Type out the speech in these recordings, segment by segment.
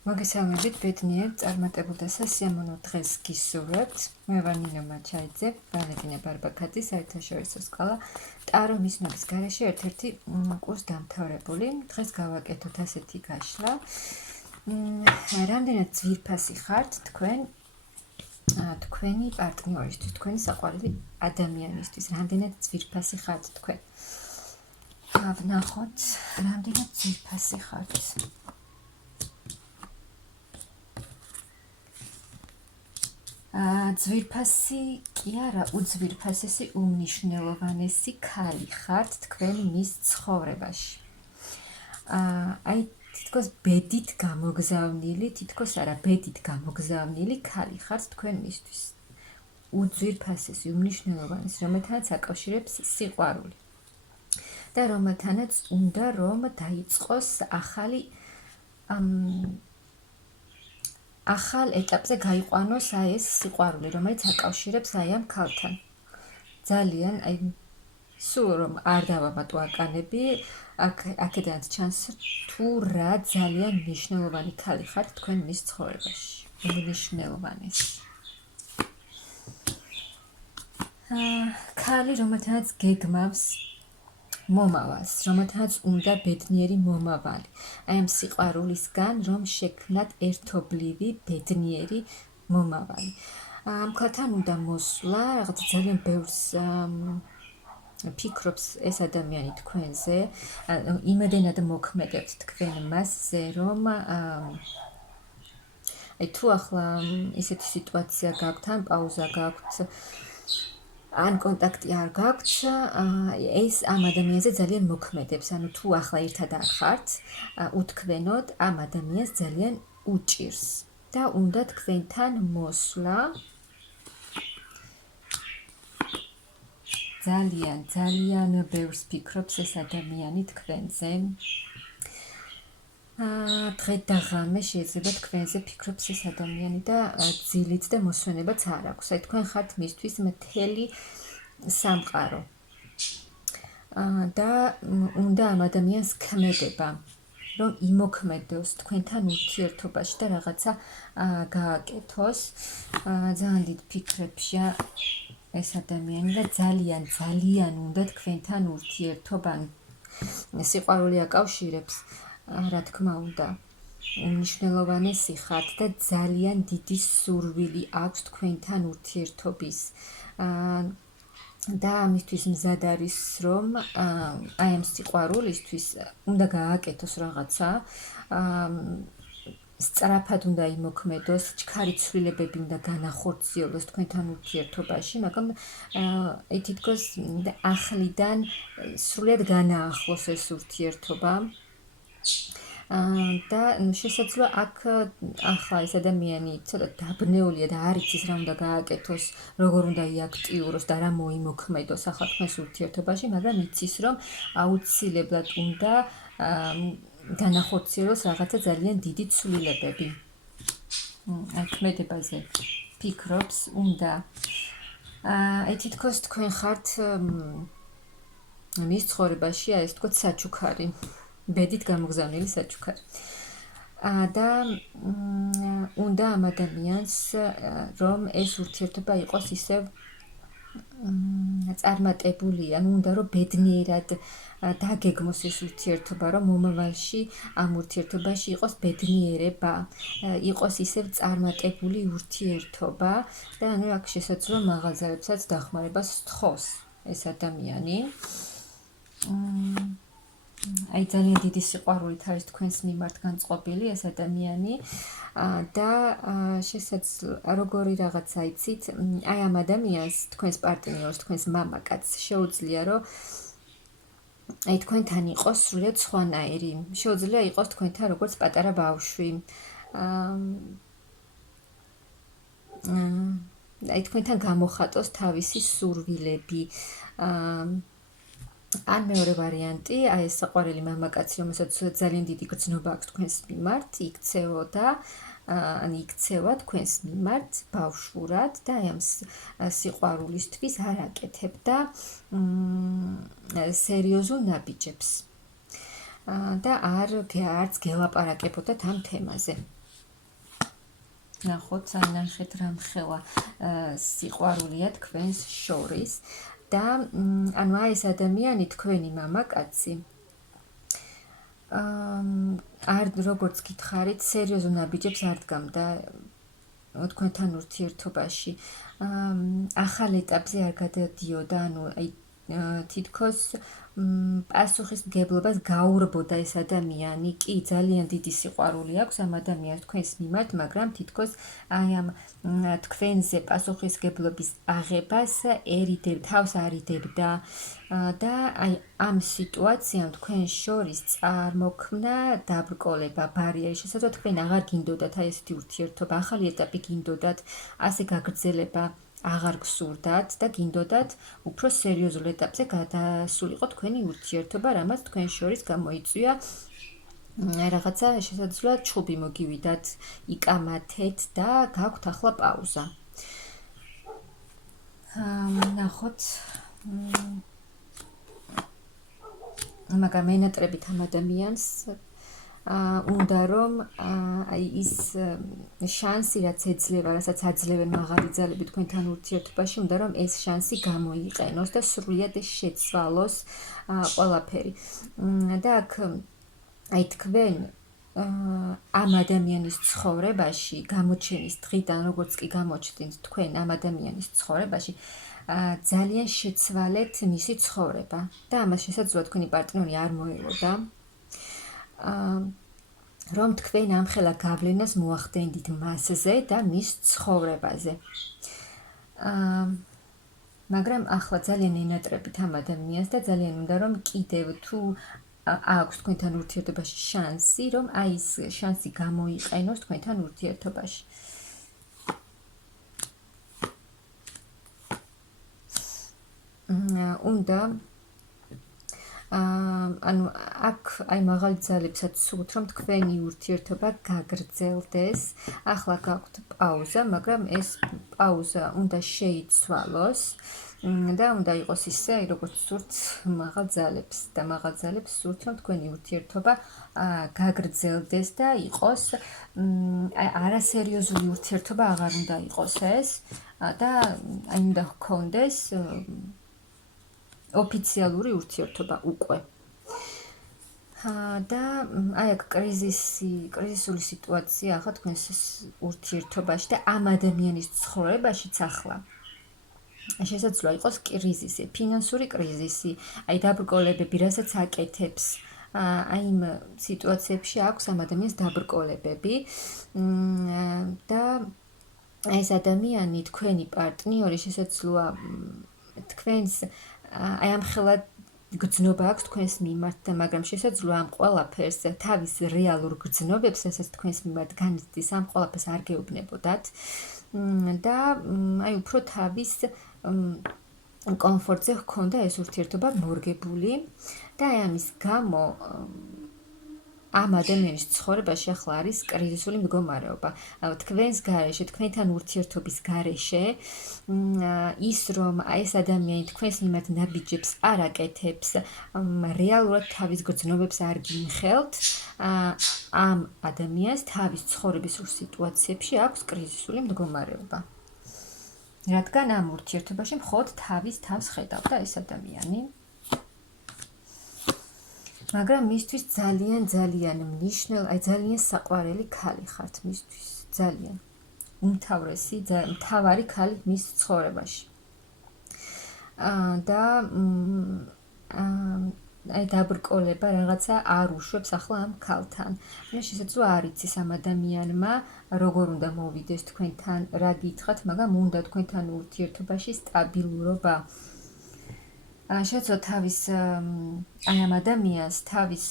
მოგესალმებით, ბედნიერ წარმატებულ და სასიამოვნო დღეს გისურვებთ. მე ვარ ნინო მაჩაიძე, ვალენტინა ბარბაქაძე, საერთაშორისო სკოლა ტარო მისნობის გარეშე ერთ-ერთი კურს დამთავრებული. დღეს გავაკეთოთ ასეთი გაშლა. რამდენად ძვირფასი ხართ თქვენი პარტნიორისთვის, თქვენი საყვარელი ადამიანისთვის, რამდენად ძვირფასი ხართ თქვენ. ვნახოთ, რამდენად ძვირფასი ხართ. ძვირფასი კი არა, უძვირფასესი, უმნიშვნელოვანესი ქალი ხართ თქვენ მის ცხოვრებაში. აი თითქოს ბედით გამოგზავნილი, თითქოს არა, ბედით გამოგზავნილი ქალი ხართ თქვენ მისთვის. უძვირფასესი, უმნიშვნელოვანესი, რომელთანაც აკავშირებს სიყვარული. და რომელთანაც უნდა რომ დაიწყოს ახალ ეტაპზე გაიყვანოს ეს სიყვარული, რომელიც აკავშირებს ამ ქალთან. ძალიან, სულ რომ არ დავამატო აკანები, აქედანაც ჩანს თუ რა ძალიან მნიშვნელოვანი ქალი ხართ თქვენ მის ცხოვრებაში. უმნიშვნელოვანესი. ქალი, რომელთანაც გეგმავს მომავალს, რომელთანაც უნდა ბედნიერი მომავალი. აი ამ სიყვარულისგან რომ შექმნათ ერთობლივი ბედნიერი მომავალი. ამ ქალთან უნდა მოსვლა, რაღაც ძალიან ბევრს ფიქრობს ეს ადამიანი თქვენზე, იმედენად მოქმედებთ თქვენ მასზე, რომ აი თუ ახლა ისეთი სიტუაცია გაქვთ, ან პაუზა გაქვთ, ან კონტაქტი არ გაქვთ, ეს ამ ადამიანზე ძალიან მოქმედებს. ანუ თუ ახლა ერთად არ ხართ, უთქვენოდ ამ ადამიანს ძალიან უჭირს და უნდა თქვენთან მოსვლა. ძალიან ბევრს ფიქრობს ეს ადამიანი თქვენზე. დღე და ღამე შეიძლება თქვენზე ფიქრობს ეს ადამიანი და ძილით და მოსვენებაც არ აქვს. აი თქვენ ხართ მისთვის მთელი სამყარო. და უნდა ამ ადამიანს ქმედება, რომ იმოქმედოს თქვენთან ურთიერთობაში და რაღაცა გააკეთოს. ძალიან დიდ ფიქრებშია ეს ადამიანი და ძალიან უნდა თქვენთან ურთიერთობა, სიყვარული აკავშირებს, რა თქმა უნდა, უმნიშვნელოვანესი ხართ და ძალიან დიდი სურვილი აქვს თქვენთან ურთიერთობის. და ამისთვის მზად არის, რომ აი ამ სიყვარულისთვის უნდა გააკეთოს რაღაცა, სწრაფად უნდა იმოქმედოს, ჩქარი ცვლილებები უნდა განახორციელოს თქვენთან ურთიერთობაში, მაგრამ თითქოს ახლიდან სრულად განაახლოს ეს ურთიერთობა. და შესაძლოა აქ ახლა ეს ადამიანი ცოტა დაბნეულია და არ იცის რა უნდა გააკეთოს, როგორ უნდა იაქტიუროს და რა მოიმოქმედოს ახლა თქვენს ურთიერთობაში, მაგრამ იცის, რომ აუცილებლად უნდა განახორციელოს რაღაცა ძალიან დიდი ცვლილებები. აი ქმედებაზე ფიქრობს, უნდა. აი თითქოს თქვენ ხართ მის ცხოვრებაში, აი ეს თქო საჩუქარი. ბედით გამოგზავნილი საჩუქარი. და უნდა ამ ადამიანს, რომ ეს ურთიერთობა იყოს ისევ წარმატებული, ანუ უნდა რომ ბედნიერად დაგეგმოს ეს ურთიერთობა, რომ მომავალში ამ ურთიერთობაში იყოს ბედნიერება, იყოს ისევ წარმატებული ურთიერთობა და ანუ აქ შესაძლოა მაღაზიებსაც დახმარებას სთხოვს ეს ადამიანი. აი ძალიან დიდი სიყვარულით არის თქვენს მიმართ განწყობილი ეს ადამიანი და შესაძლოა როგორი რაღაცა იცით, აი ამ ადამიანს, თქვენს პარტნიორს, თქვენს მამაკაცს შეუძლია რომ აი თქვენთან იყოს სრულიად სხვანაირი. შეუძლია იყოს თქვენთან როგორც პატარა ბავშვი. აი თქვენთან გამოხატოს თავისი სურვილები. ან მეორე ვარიანტი, აი ეს საყვარელი მამაკაცი, რომელსაც ძალიან დიდი გრძნობა აქვს თქვენს მიმართ, იქცევა თქვენს მიმართ ბავშვურად და აი ამ სიყვარულისთვის არ აკეთებდა სერიოზულ ნაბიჯებს. და არც გელაპარაკებოდათ ამ თემაზე. ნახოთ, ნახეთ რამხელა სიყვარულია თქვენს შორის და ანუ აი ეს ადამიანი თქვენი მამაკაცი არ როგორც გითხარით, სერიოზულ ნაბიჯებს არ დგამდა თქვენთან ურთიერთობაში. ახალ ეტაპზე არ გადადიოდა, ანუ აი თითქოს პასუხისმგებლობას გაურბოდა ეს ადამიანი. კი, ძალიან დიდი სიყვარული აქვს ამ ადამიანს თქვენს მიმართ, მაგრამ თითქოს აი ამ თქვენზე პასუხისმგებლობის აღებას თავს არიდებდა და აი ამ სიტუაციამ თქვენ შორის წარმოქმნა დაბრკოლება, ბარიერი. შესაძლოა თქვენ აღარ გინდოდათ აი ესეთი ურთიერთობა, ახალი ეტაპი გინდოდათ, ასე გაგრძელება აღარ გსურდათ და გინდოდათ უფრო სერიოზულ ეტაპზე გადასულიყო თქვენი ურთიერთობა, რამაც თქვენ შორის გამოიწვია რაღაცა შესაძლოა ჩხუბი მოგივიდათ, იკამათეთ და გაქვთ ახლა პაუზა. ნახოთ მაგრამ ენატრებით ამ ადამიანს უნდა რომ აი ის შანსი რაც ეძლევა, რასაც აძლევენ მაღალი ძალები თქვენთან ურთიერთობაში, უნდა რომ ეს შანსი გამოიყენოს და სრულად შეცვალოს ყველაფერი. და აქ აი თქვენ ამ ადამიანის ცხოვრებაში გამოჩენის დღიდან, როგორც კი გამოჩნდით თქვენ ამ ადამიანის ცხოვრებაში, ძალიან შეცვალეთ მისი ცხოვრება და ამას შესაძლოა თქვენი პარტნიორი არ მოელოდა. რომ თქვენ ამხელა გავლენას მოახდენდით მასზე და მის ცხოვრებაზე. მაგრამ ახლა ძალიან ენატრებით ამ ადამიანს და ძალიან უნდა რომ კიდევ თუ აქვს თქვენთან ურთიერთობაში შანსი, რომ აი ეს შანსი გამოიყენოს თქვენთან ურთიერთობაში. უნდა ანუ აქ აი მაღალი ძალებსაც სურთ რომ თქვენი ურთიერთობა გაგრძელდეს. ახლა გაქვთ პაუზა, მაგრამ ეს პაუზა უნდა შეიცვალოს და უნდა იყოს ისე, როგორც სურთ მაღალ ძალებს და მაღალ ძალებს სურთ რომ თქვენი ურთიერთობა გაგრძელდეს და იყოს არასერიოზული ურთიერთობა აღარ უნდა იყოს ეს და აი უნდა ჰქონდეს ოფიციალური ურთიერთობა უკვე. და აი აქ კრიზისული სიტუაცია ახლა თქვენს ურთიერთობაში და ამ ადამიანის ცხოვრებაშიც ახლა. შესაძლოა იყოს კრიზისი, ფინანსური კრიზისი, აი დაბრკოლებები, რასაც აკეთებს. აი იმ სიტუაციებში აქვს ამ ადამიანს დაბრკოლებები და ეს ადამიანი, თქვენი პარტნიორი შესაძლოა თქვენს აი ამ ხელა გრძნობა აქვს თქვენს მიმართ და მაგრამ შესაძლოა ამ ყველაფერს თავის რეალურ გრძნობებს, რასაც თქვენს მიმართ განიცდის, ამ ყველაფერს არ გეუბნებოდათ და აი უფრო თავის კომფორტზე ჰქონდა ეს ურთიერთობა მორგებული და აი ამის გამო ამ ადამიანის ცხოვრებაში ახლა არის კრიზისული მდგომარეობა. თქვენს გარეშე, თქვენთან ურთიერთობის გარეშე ის რომ ეს ადამიანი თქვენს მიმართ ნაბიჯებს არ აკეთებს, რეალურად თავის გრძნობებს არ გიმხელთ, ამ ადამიანს თავის ცხოვრების სიტუაციებში აქვს კრიზისული მდგომარეობა. რადგან ამ ურთიერთობაში მხოლოდ თავის თავს ხედავდა ეს ადამიანი. მაგრამ მისთვის ძალიან მნიშვნელოვანი, აი ძალიან საყვარელი ქალი ხართ მისთვის, ძალიან უმთავრესი, მთავარი ქალი მის ცხოვრებაში. და აი დაბრკოლება რაღაცა არ უშვებს ახლა ამ ქალთან. მე შესაძლოა არ იცის ამ ადამიანმა როგორ უნდა მოვიდეს თქვენთან, რა გითხრათ, მაგრამ უნდა თქვენთან ურთიერთობაში სტაბილურობა. შესაძლოა თავის აი ამ ადამიანს თავის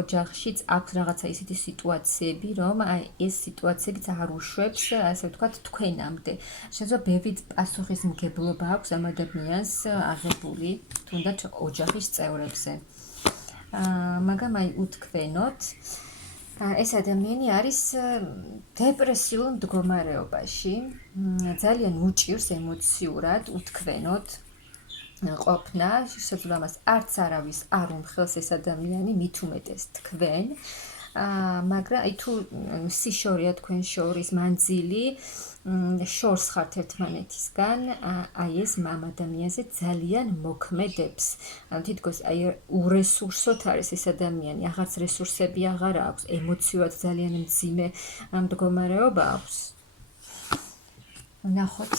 ოჯახშიც აქვს რაღაცა ისეთი სიტუაციები, რომ აი ეს სიტუაციებიც არ უშვებს, ასე ვთქვათ, თქვენამდე. შესაძლოა ბევრი პასუხისმგებლობა აქვს ამ ადამიანს აღებული, თუნდაც ოჯახის წევრებზე. მაგრამ აი უთქვენოთ, ეს ადამიანი არის დეპრესიულ მდგომარეობაში, ძალიან უჭირს ემოციურად, უთქვენოთ, ყოფნა, შესაძლოა მას არც არავის არ უმხელს ეს ადამიანი, მით უმეტეს თქვენ. მაგრამ აი თუ სიშორია თქვენ შორის მანძილი შორს ხართ ერთმანეთისგან, აი ეს მამ ადამიანზე ძალიან მოქმედებს. თითქოს აი ურესურსოთ არის ეს ადამიანი, აღარც რესურსები აღარ აქვს, ემოციურად ძალიან მძიმე მდგომარეობა აქვს. ნახოთ.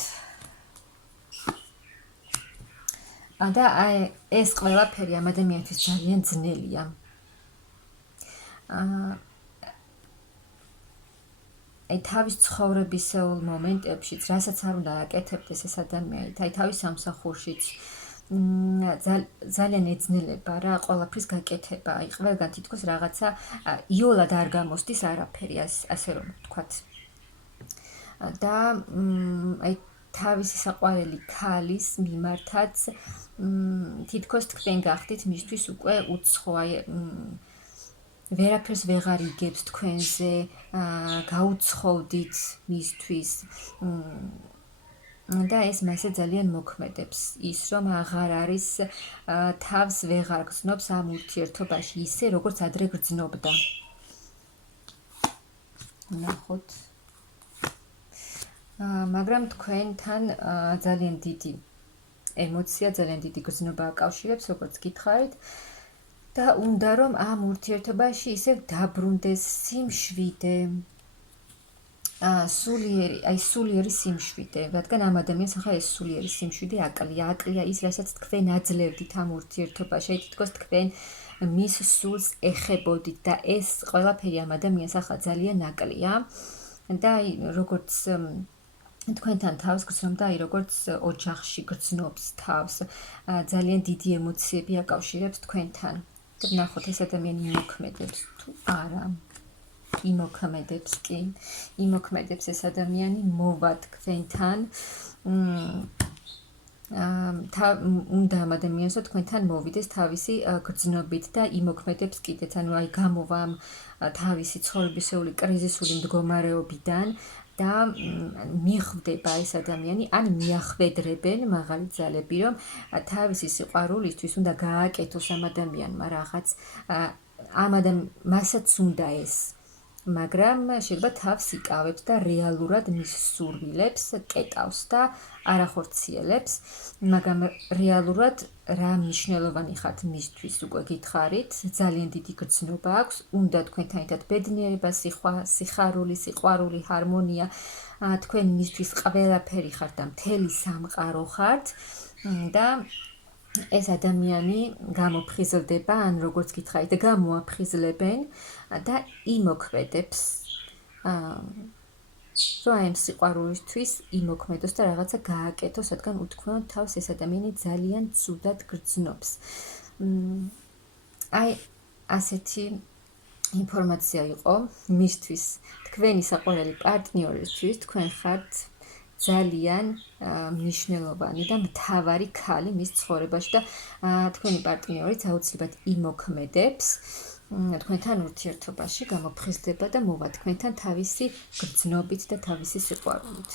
და აი ეს ყველაფერი ამ ადამიანთვის ძალიან ძნელია. აი თავის ცხოვრებისეულ მომენტებშიც, რასაც არ უნდა აკეთებდეს ეს ადამიანი, აი თავის სამსახურშიც ძალიან ეძნელება რა ყველაფრის გაკეთება. აი ყველგან თითქოს რაღაცა იოლად არ გამოსდის არაფერი, ასე რომ ვთქვათ. და აი თავისი საყვარელი ქალის მიმართაც თითქოს თქვენ გახდით მისთვის უკვე უცხო, აი ვერაფერს ვეღარ იგებს თქვენზე, გაუცხოვდით მისთვის. და ეს მასე ძალიან მოქმედებს ის, რომ აღარ არის თავს ვეღარ გრძნობს ამ ურთიერთობაში ისე, როგორც ადრე გრძნობდა. ნახოთ. მაგრამ თქვენთან ძალიან დიდი ემოცია, ძალიან დიდი გრძნობა აკავშირებს, როგორც გითხარით. და უნდა რომ ამ ურთიერთობაში ისევ დაბრუნდეს სიმშვიდე. სულიერი სიმშვიდე, რადგან ამ ადამიანს ახლა ეს სულიერი სიმშვიდე აკლია ის, რასაც თქვენ აძლევდით ამ ურთიერთობაში, აი თითქოს თქვენ მის სულს ეხებოდით და ეს ყველაფერი ამ ადამიანს ახლა ძალიან აკლია და აი როგორც თქვენთან თავს გრძნობდა, აი როგორც ოჯახში გრძნობს თავს, ძალიან დიდი ემოციები აკავშირებს თქვენთან. და ნახოთ ეს ადამიანი იმოქმედებს თუ არა. იმოქმედებს კი. იმოქმედებს ეს ადამიანი მოვა თქვენთან. უნდა ამ ადამიანს თქვენთან მოვიდეს თავისი გრძნობით და იმოქმედებს კიდეც, ანუ აი გამოვა ამ თავისი ცხოვრებისეული კრიზისული მდგომარეობიდან და მიხვდება ეს ადამიანი, ან მიახვედრებენ მაღალი ძალები, რომ თავისი სიყვარულისთვის უნდა გააკეთოს ამ ადამიანმა რაღაც, მასაც უნდა ეს. მაგრამ შეიძლება თავს იკავებს და რეალურად მის სურვილებს კეტავს და არ ახორციელებს, მაგრამ რეალურად რა მნიშვნელოვანი ხართ მისთვის უკვე გითხარით, ძალიან დიდი გრძნობა აქვს, უნდა თქვენთან ერთად ბედნიერება, სიხარული, სიყვარული, ჰარმონია, თქვენ მისთვის ყველაფერი ხართ და მთელი სამყარო ხართ და ეს ადამიანი გამოფხიზლდება, ან როგორც გითხარით, გამოაფხიზლებენ და იმოქმედებს. რომ აი ამ სიყვარულისთვის იმოქმედოს და რაღაცა გააკეთოს, რადგან უთქვამთ თავს ეს ადამიანი ძალიან ცუდად გრძნობს. აი ასეთი ინფორმაცია იყო მისთვის, თქვენი საყვარელი პარტნიორისთვის, თქვენ ხართ ძალიან მნიშვნელოვანი და მთავარი ქალი მის ცხოვრებაში და თქვენი პარტნიორიც აუცილებლად იმოქმედებს თქვენთან ურთიერთობაში, გამოფხიზლდება და მოვა თქვენთან თავისი გრძნობით და თავისი სიყვარულით.